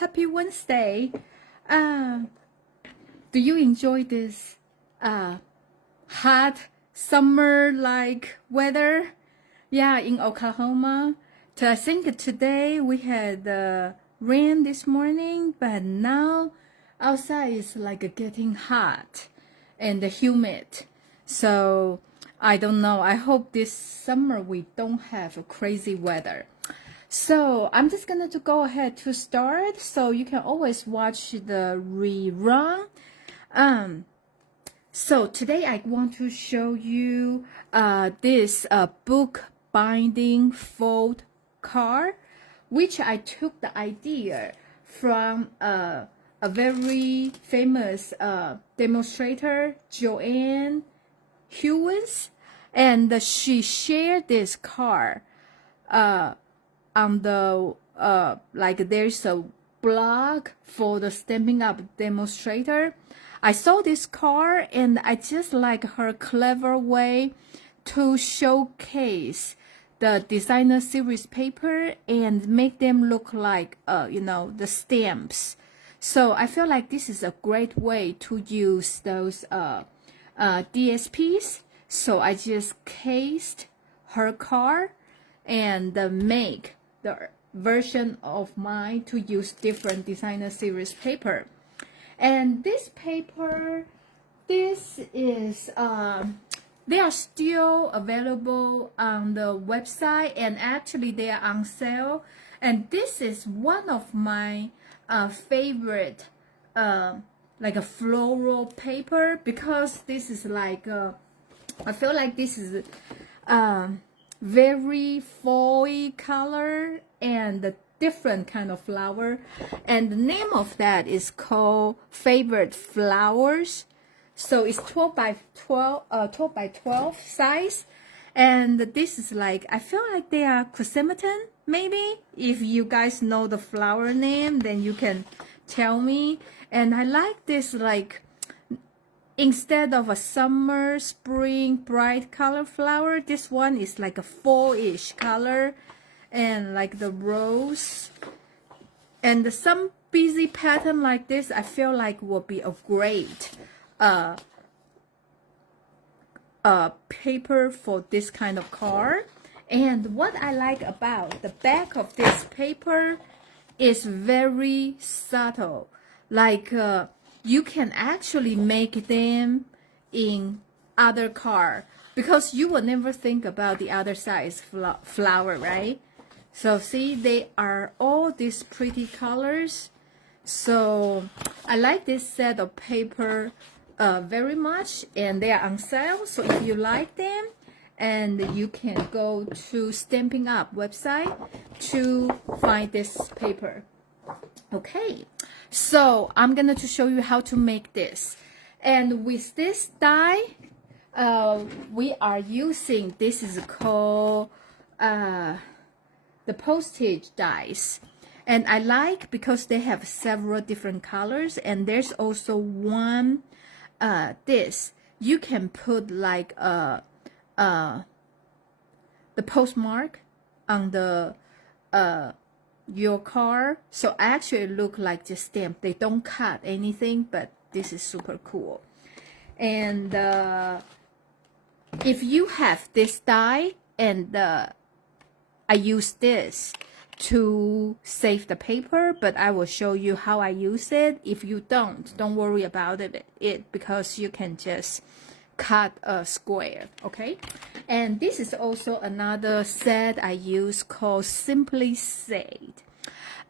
Happy Wednesday. Do you enjoy this hot summer-like weather? Yeah, in Oklahoma. I think today we had rain this morning, but now outside is like getting hot and humid. So I don't know. I hope this summer we don't have a crazy weather. So I'm just gonna go ahead to start, so you can always watch the rerun. So today I want to show you this book binding fold card, which I took the idea from a very famous demonstrator, Joanne Hewins, and she shared this card on the like there's a blog for the Stampin' Up demonstrator. I saw this card and I just like her clever way to showcase the designer series paper and make them look like the stamps. So I feel like this is a great way to use those DSPs. So I just cased her card and make the version of mine to use different designer series paper. And this paper, this is they are still available on the website, and actually they are on sale. And this is one of my favorite like a floral paper, because this is like I feel like this is very fall-y color and a different kind of flower, and the name of that is called Favorite Flowers. So it's 12 by 12 size, and this is like, I feel like they are chrysanthemum. Maybe if you guys know the flower name, then you can tell me. And I like this, like instead of a summer, spring, bright color flower, this one is like a fall-ish color, and like the rose. And some busy pattern like this, I feel like will be a great paper for this kind of card. And what I like about the back of this paper is very subtle. Like you can actually make them in other card, because you will never think about the other size flower, right? So see, they are all these pretty colors. So I like this set of paper very much, and they are on sale. So if you like them, and you can go to Stampin' Up website to find this paper. Okay, so I'm gonna to show you how to make this. And with this die, we are using, this is called the postage dies. And I like because they have several different colors, and there's also one this you can put like the postmark on the your card, so actually look like just stamp. They don't cut anything, but this is super cool. And if you have this die, and I use this to save the paper, but I will show you how I use it. If you don't worry about it because you can just cut a square. Okay, and this is also another set I use called Simply Said.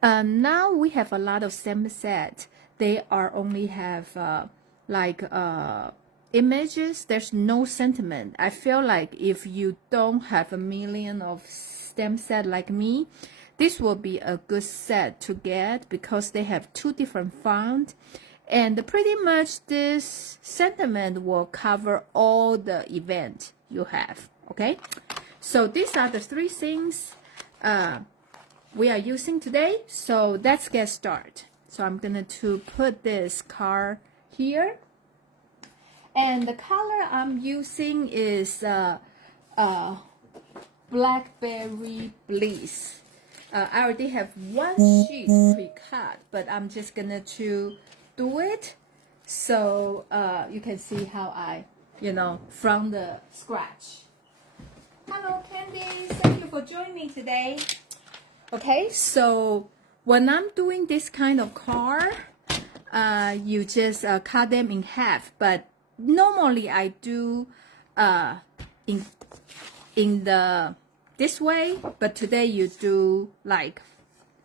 Now we have a lot of stamp sets. They are only have like images. There's no sentiment. I feel like if you don't have a million of stamp set like me, this will be a good set to get, because they have two different fonts, and pretty much this sentiment will cover all the event you have. Okay, so these are the three things we are using today. So let's get started. So I'm gonna to put this card here, and the color I'm using is Blackberry Bliss. I already have one sheet pre-cut, but I'm just gonna to do it so you can see how I, from the scratch. Hello, Candy. Thank you for joining me today. Okay, so when I'm doing this kind of card, you just cut them in half. But normally I do in the this way, but today you do like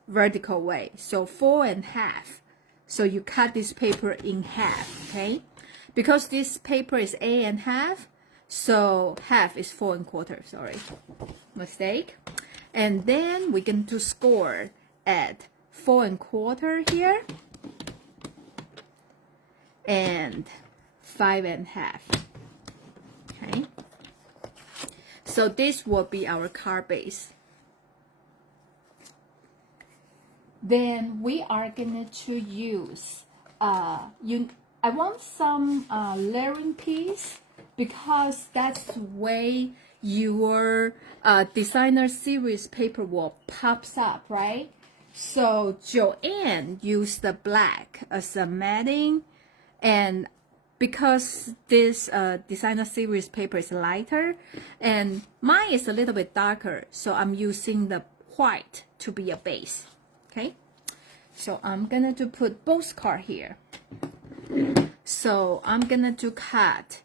vertical way. So 4.5. So you cut this paper in half, okay? Because this paper is 8.5, so half is 4.25. Sorry, mistake. And then we're going to score at 4.25 here and 5.5. Okay. So this will be our card base. Then we are going to use I want some layering piece, because that's the way your designer series paper will pops up, right? So Joanne used the black as a matting, and because this designer series paper is lighter and mine is a little bit darker, so I'm using the white to be a base. Okay, so I'm gonna to put both card here. So I'm gonna to cut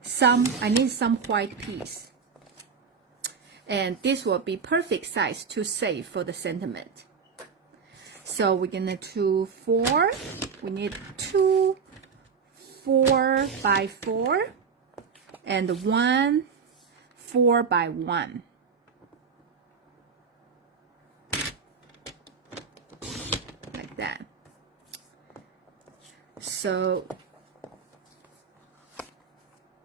some, I need some white piece, and this will be perfect size to save for the sentiment. So we're gonna do 4, we need 2 4x4 and 1 4x1. Like that. So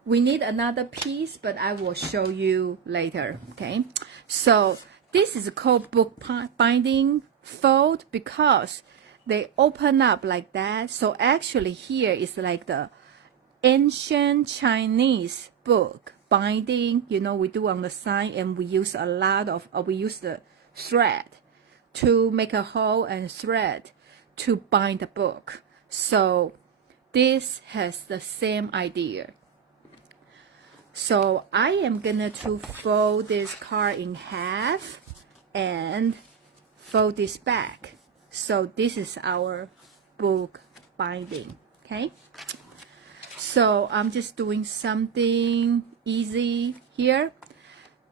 we need another piece, but I will show you later, okay? So this is called book binding fold because they open up like that. So actually here is like the ancient Chinese book binding, we do on the side, and we use a lot of, we use the thread to make a hole and thread to bind the book. So this has the same idea. So I am gonna to fold this card in half and fold this back. So this is our book binding, okay? So I'm just doing something easy here.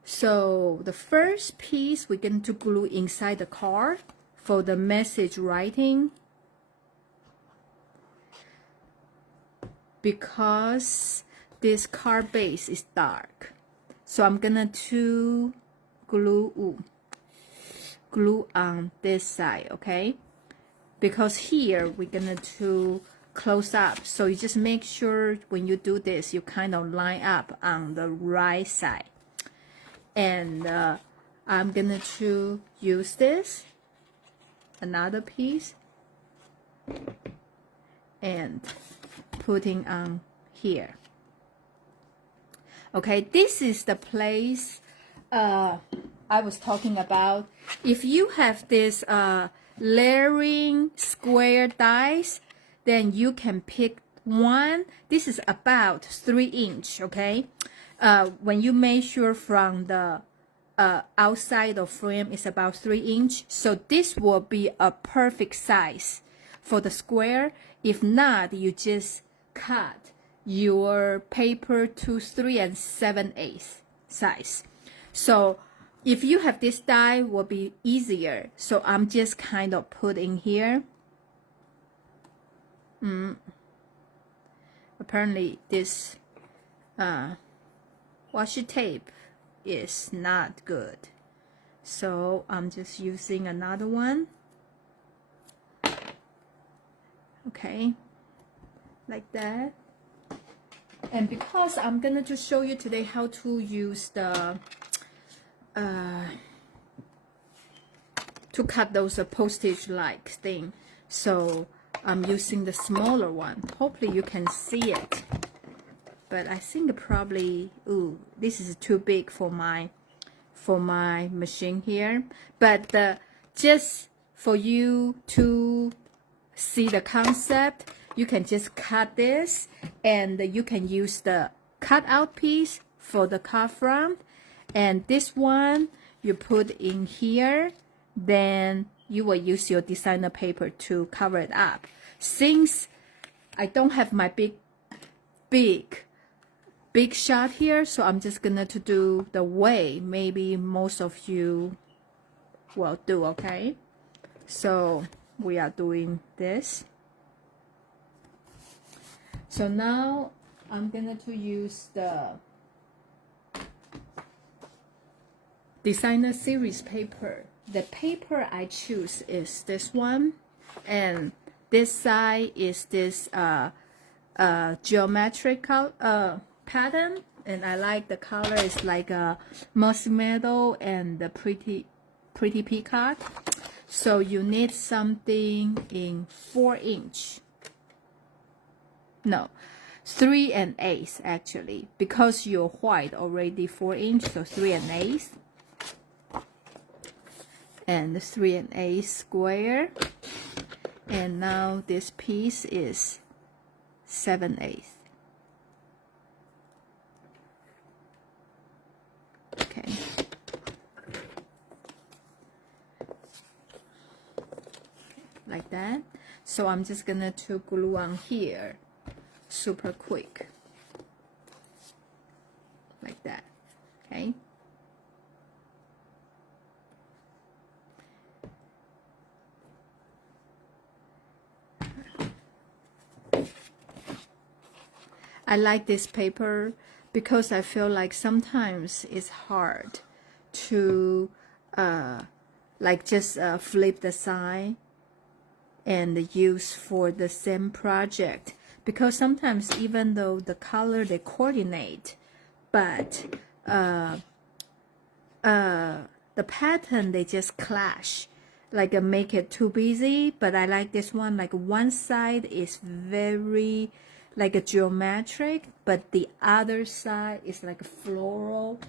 So the first piece we're going to glue inside the card for the message writing. Because this card base is dark, so I'm gonna to glue on this side, okay? Because here we're gonna to close up, so you just make sure when you do this you kind of line up on the right side. And I'm gonna to use this another piece and putting on here. Okay, this is the place I was talking about. If you have this layering square dies, then you can pick one. This is about 3 inch, okay? When you measure from the outside of frame, it's about 3 inch. So this will be a perfect size for the square. If not, you just cut your paper to 3 7/8 size. So if you have this die, will be easier. So I'm just kind of putting here. Apparently this washi tape is not good, so I'm just using another one. Okay, like that. And because I'm gonna to show you today how to use the to cut those postage like thing, so I'm using the smaller one. Hopefully you can see it, but I think probably, ooh, this is too big for my for my machine here, but just for you to see the concept, you can just cut this, and you can use the cutout piece for the card front, and this one you put in here, then you will use your designer paper to cover it up. Since I don't have my big shot here, so I'm just gonna to do the way maybe most of you will do, okay? So we are doing this. So now I'm gonna to use the designer series paper. The paper I choose is this one, and this side is this geometric pattern, and I like the color. It's like a mossy meadow and the pretty peacock. So you need something in 4-inch. No, 3 1/8 actually, because your white already 4-inch, so 3 1/8. And 3 1/8 square, and now this piece is 7/8. Okay. Like that. So I'm just gonna to glue on here super quick. Like that. Okay. I like this paper because I feel like sometimes it's hard to like just flip the side and use for the same project, because sometimes even though the color they coordinate, but the pattern they just clash, like make it too busy. But I like this one, like one side is very like a geometric, but the other side is like a floral.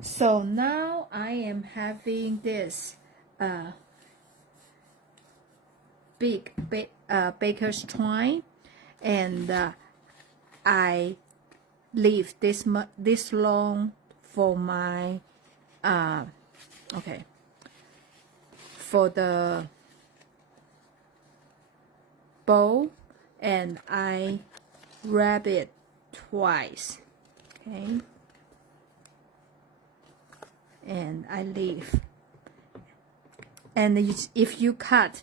So now I am having this big baker's twine, and I leave this long for my okay, for the bow, and I wrap it twice, okay, and I leave. And if you cut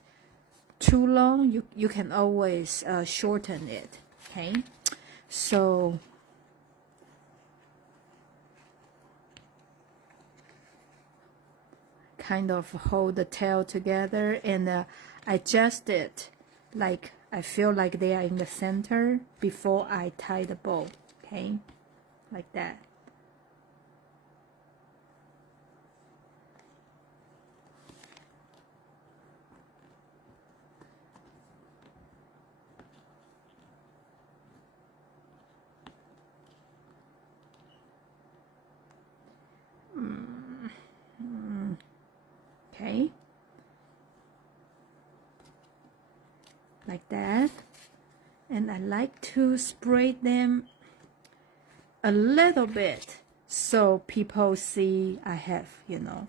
too long, you can always shorten it, okay? So kind of hold the tail together and adjust it like I feel like they are in the center before I tie the bow, okay? Like that. Okay, like that. And I like to spread them a little bit so people see I have, you know,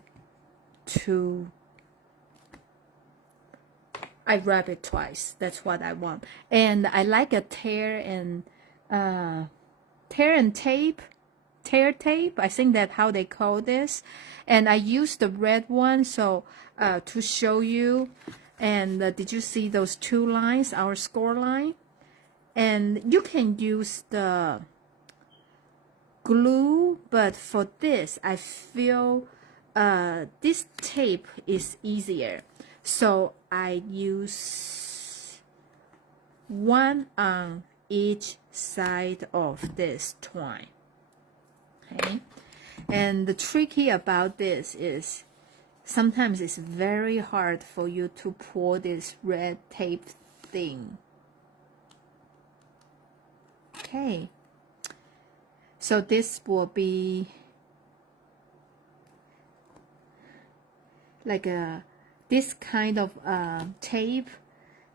I wrap it twice. That's what I want. And I like a tear and tape, I think that's how they call this. And I use the red one so to show you. And did you see those 2 lines, our score line? And you can use the glue, but for this I feel this tape is easier, so I use one on each side of this twine, okay? And the tricky about this is sometimes it's very hard for you to pull this red tape thing, okay? So this will be like this kind of tape,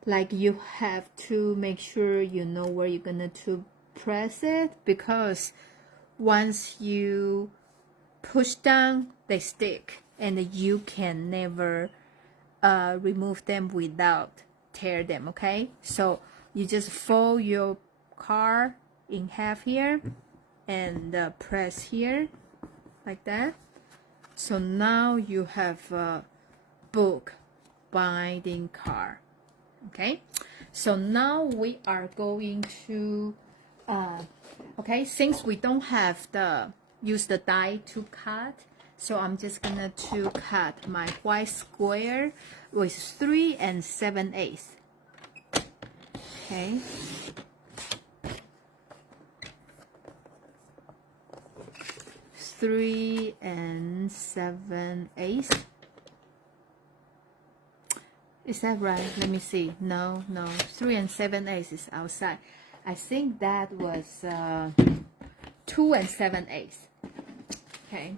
like you have to make sure you know where you're gonna to press it, because once you push down they stick and you can never remove them without tear them. Okay, so you just fold your card in half here and press here like that. So now you have a book binding card. Okay, so now we are going to okay, since we don't have the use the die to cut, so I'm just gonna to cut my white square with 3 7/8. Okay, 3 7/8. Is that right? Let me see. No, 3 7/8 is outside. I think that was 2 7/8. Okay.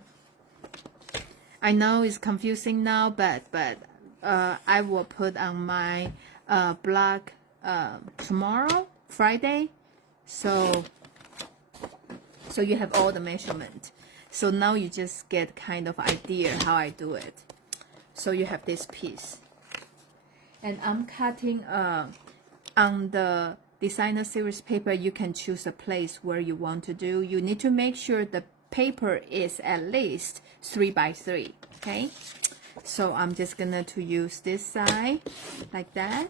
I know it's confusing now, but I will put on my blog tomorrow, Friday. So you have all the measurement. So now you just get kind of idea how I do it. So you have this piece. And I'm cutting on the designer series paper. You can choose a place where you want to do. You need to make sure the paper is at least 3 by 3. Okay, so I'm just gonna to use this side like that.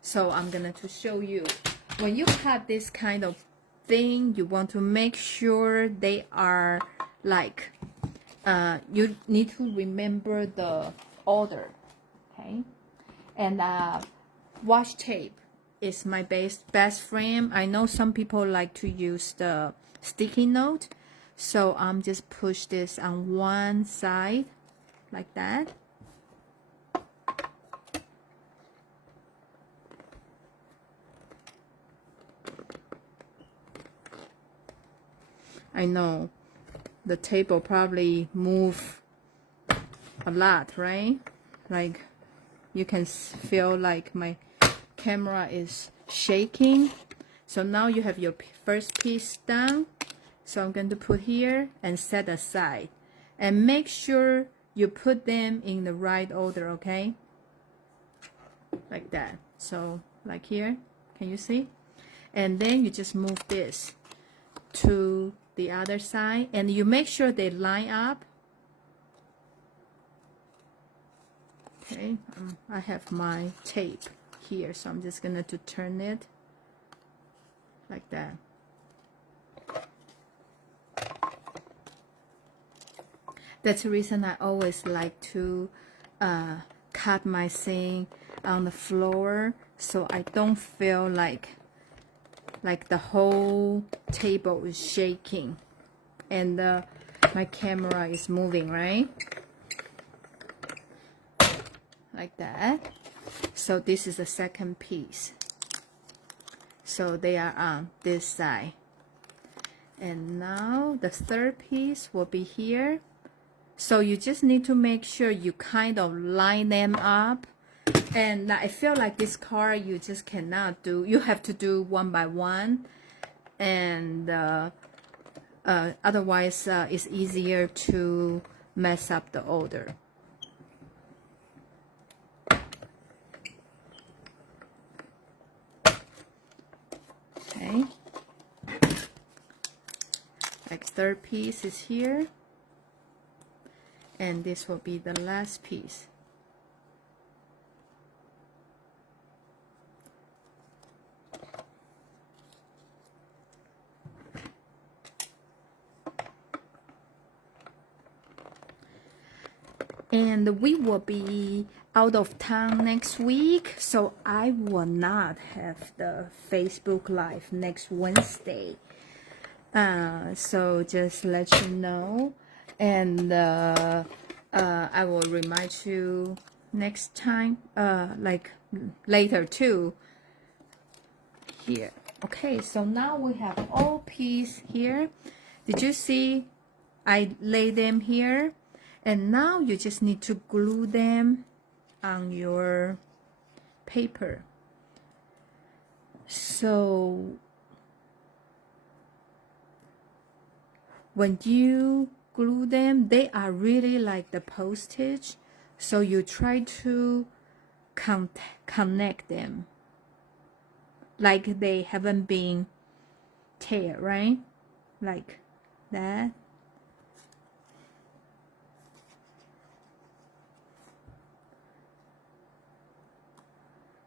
So I'm gonna to show you, when you cut this kind of thing, you want to make sure they are like you need to remember the order. Okay. And washi tape is my best friend. I know some people like to use the sticky note, so I'm just push this on one side like that. I know the table probably move a lot, right? Like you can feel like my camera is shaking. So now you have your first piece done. So I'm going to put here and set aside. And make sure you put them in the right order, okay? Like that. So like here, can you see? And then you just move this to the other side. And you make sure they line up. Okay, I have my tape here, so I'm just gonna to turn it like that. That's the reason I always like to cut my thing on the floor, so I don't feel like the whole table is shaking and my camera is moving, right? Like that. So this is the second piece. So they are on this side. And now the third piece will be here. So you just need to make sure you kind of line them up. And I feel like this card you just cannot do. You have to do one by one. And otherwise it's easier to mess up the order. Okay, like third piece is here, and this will be the last piece. And we will be out of town next week, so I will not have the Facebook Live next Wednesday. So just let you know, and I will remind you next time, like later too. Here, okay. So now we have all piece here. Did you see? I lay them here. And now you just need to glue them on your paper. So when you glue them, they are really like the postage. So you try to connect them like they haven't been tear, right? Like that.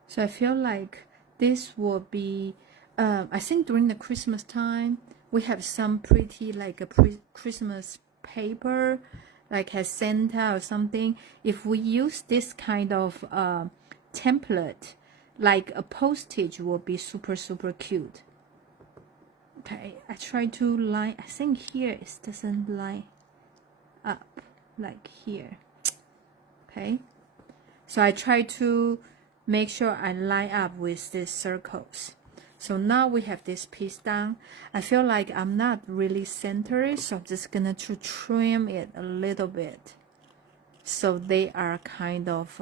So I feel like this will be, I think during the Christmas time, we have some pretty like a Christmas paper, like a Santa or something. If we use this kind of template, like a postage will be super, super cute. Okay, I try to line, I think here it doesn't line up like here. Okay, so I try to make sure I line up with these circles. So now we have this piece done. I feel like I'm not really centered, so I'm just gonna trim it a little bit so they are kind of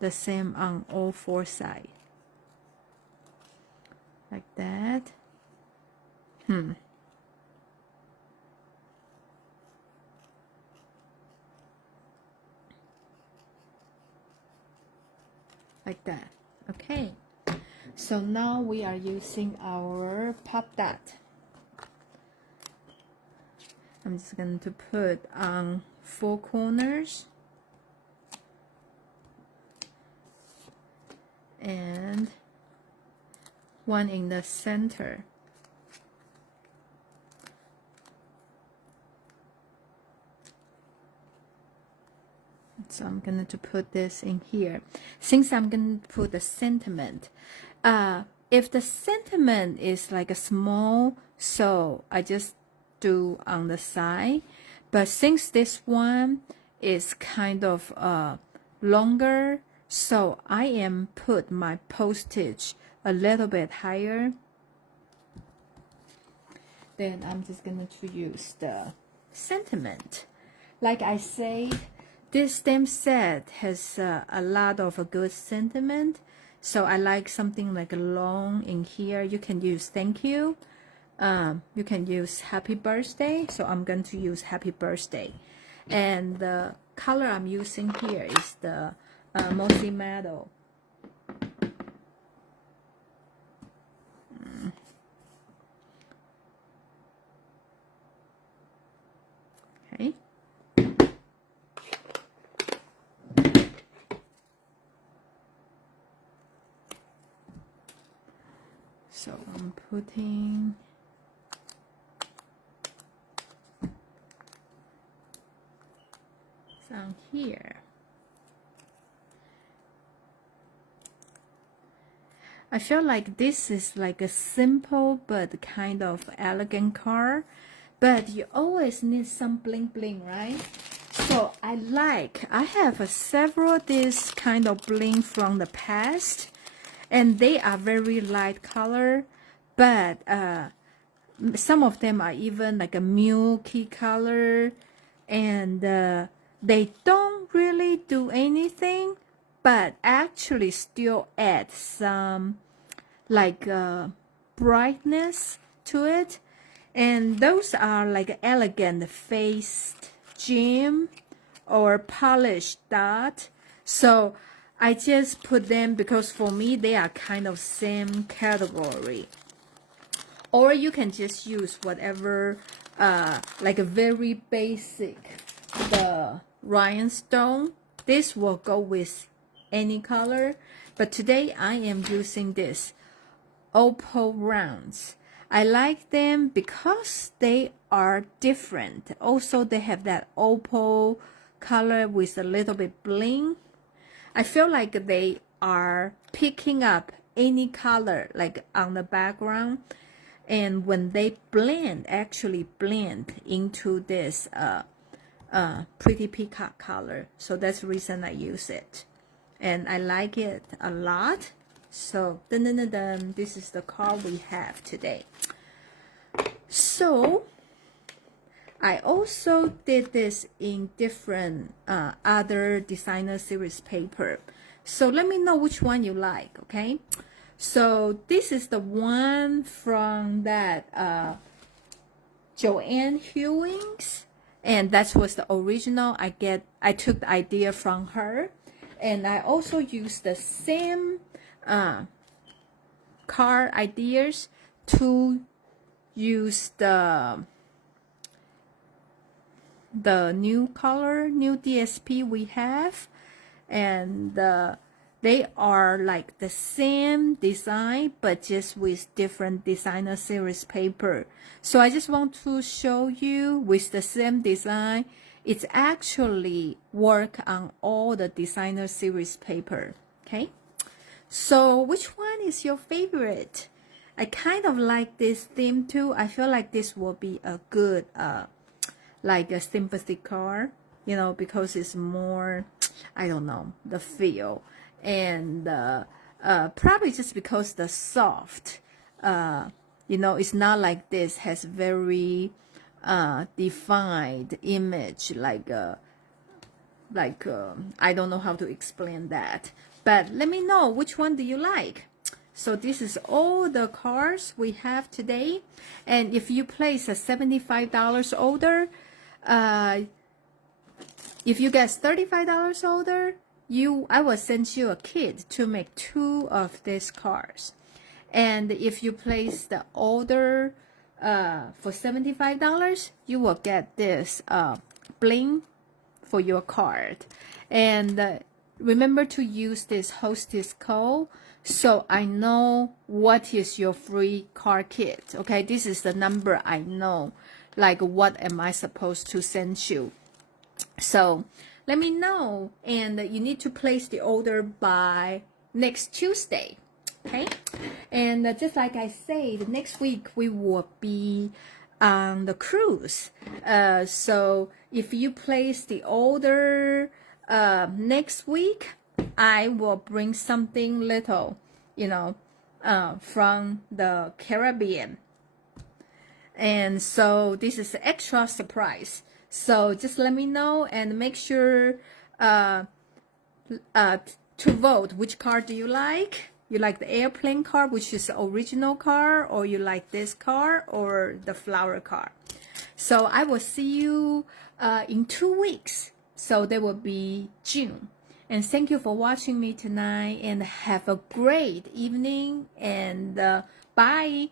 the same on all four sides. Like that. Like that. Okay. So now we are using our pop dot. I'm just going to put on 4 corners and 1 in the center. So I'm going to put this in here. Since I'm going to put the sentiment, if the sentiment is like a small, so I just do on the side. But since this one is kind of longer, so I am put my postage a little bit higher. Then I'm just going to use the sentiment. Like I said, this stamp set has a lot of a good sentiment, so I like something like long in here. You can use thank you, you can use happy birthday, so I'm going to use happy birthday. And the color I'm using here is the mossy meadow. Okay. So I'm putting some here. I feel like this is like a simple but kind of elegant card, but you always need some bling bling, right? So I have several this kind of bling from the past, and they are very light color, but some of them are even like a milky color, and they don't really do anything, but actually still add some like brightness to it. And those are like elegant faced gem or polished dot. So I just put them because for me they are kind of same category. Or you can just use whatever like a very basic the rhinestone. This will go with any color, but today I am using this opal rounds. I like them because they are different. Also, they have that opal color with a little bit bling. I feel like they are picking up any color like on the background, and when they blend, actually blend into this pretty peacock color. So that's the reason I use it, and I like it a lot. So dun, dun, dun, dun, this is the card we have today. So I also did this in different other designer series paper. So let me know which one you like, okay? So this is the one from that Joanne Hewings, and that was the original. I took the idea from her, and I also used the same card ideas to use the new color, new DSP we have, and they are like the same design but just with different designer series paper. So I just want to show you with the same design, it's actually work on all the designer series paper. Okay, so which one is your favorite? I kind of like this theme too. I feel like this will be a good like a sympathy card, you know, because it's more, I don't know, the feel, and probably just because the soft, you know, it's not like this has very defined image, like I don't know how to explain that, but let me know which one do you like. So this is all the cards we have today, and if you place a $75 order, if you get $35 order, I will send you a kit to make 2 of these cards. And if you place the order for $75, you will get this bling for your card. And remember to use this hostess code so I know what is your free card kit. Okay, this is the number I know, like what am I supposed to send you. So let me know, and you need to place the order by next Tuesday. Okay, and just like I said, next week we will be on the cruise. So if you place the order next week, I will bring something little, you know, from the Caribbean. And so this is an extra surprise. So just let me know and make sure to vote which card do you like. You like the airplane card, which is the original card, or you like this card or the flower card. So I will see you in 2 weeks. So there will be June. And thank you for watching me tonight, and have a great evening, and bye.